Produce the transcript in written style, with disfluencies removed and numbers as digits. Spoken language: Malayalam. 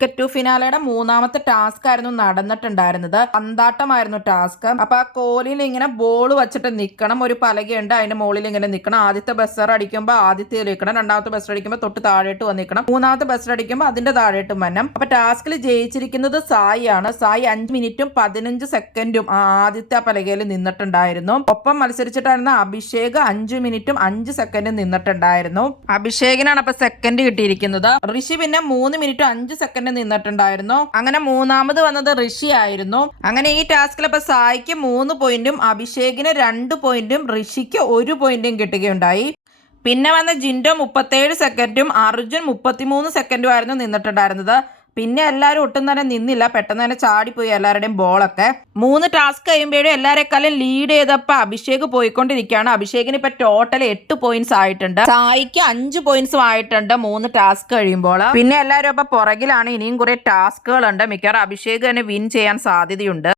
ടിക്കറ്റ് ടു ഫിനാലയുടെ മൂന്നാമത്തെ ടാസ്ക് ആയിരുന്നു നടന്നിട്ടുണ്ടായിരുന്നത്. പന്താട്ടമായിരുന്നു ടാസ്ക്. അപ്പൊ ആ കോലിൽ ഇങ്ങനെ ബോൾ വെച്ചിട്ട് നിൽക്കണം. ഒരു പലകയുണ്ട്, അതിന്റെ മുകളിൽ ഇങ്ങനെ നിൽക്കണം. ആദ്യത്തെ ബസർ അടിക്കുമ്പോൾ ആദ്യത്തെ നിൽക്കണം, രണ്ടാമത്തെ ബസർ അടിക്കുമ്പോൾ തൊട്ട് താഴോട്ട് വന്നിക്കണം, മൂന്നാമത്തെ ബസർ അടിക്കുമ്പോൾ അതിന്റെ താഴോട്ടും വരണം. അപ്പൊ ടാസ്കിൽ ജയിച്ചിരിക്കുന്നത് സായി ആണ്. സായി 5 മിനിറ്റും 15 സെക്കൻഡും ആദ്യത്തെ പലകയിൽ നിന്നിട്ടുണ്ടായിരുന്നു. ഒപ്പം മത്സരിച്ചിട്ടായിരുന്ന അഭിഷേക് 5 മിനിറ്റും 5 സെക്കൻഡും നിന്നിട്ടുണ്ടായിരുന്നു. അഭിഷേകിനാണ് അപ്പൊ സെക്കൻഡ് കിട്ടിയിരിക്കുന്നത്. ഋഷി പിന്നെ 3 മിനിറ്റും 5 സെക്കൻഡ് നിന്നിട്ടുണ്ടായിരുന്നു. അങ്ങനെ മൂന്നാമത് വന്നത് ഋഷി ആയിരുന്നു. അങ്ങനെ ഈ ടാസ്കിൽ അപ്പൊ സായിക്ക് 3 പോയിന്റും അഭിഷേകിന് 2 പോയിന്റും ഋഷിക്ക് 1 പോയിന്റും കിട്ടുകയുണ്ടായി. പിന്നെ വന്ന ജിൻഡോ 37 സെക്കൻഡും അർജുൻ 33 സെക്കൻഡും ആയിരുന്നു നിന്നിട്ടുണ്ടായിരുന്നത്. പിന്നെ എല്ലാവരും ഒട്ടും തന്നെ നിന്നില്ല, പെട്ടെന്ന് തന്നെ ചാടിപ്പോയി എല്ലാവരുടെയും ബോളൊക്കെ. 3 ടാസ്ക് കഴിയുമ്പോഴും എല്ലാവരെക്കാളും ലീഡ് ചെയ്തപ്പോ അഭിഷേക് പോയിക്കൊണ്ടിരിക്കുകയാണ്. അഭിഷേകിന് ഇപ്പൊ ടോട്ടൽ 8 പോയിന്റ്സ് ആയിട്ടുണ്ട്. സായിക്ക് 5 പോയിന്റ്സും ആയിട്ടുണ്ട് 3 ടാസ്ക് കഴിയുമ്പോൾ. പിന്നെ എല്ലാവരും അപ്പൊ പുറകിലാണ്. ഇനിയും കുറെ ടാസ്കുകളുണ്ട്. മിക്കവാറും അഭിഷേക് തന്നെ വിൻ ചെയ്യാൻ സാധ്യതയുണ്ട്.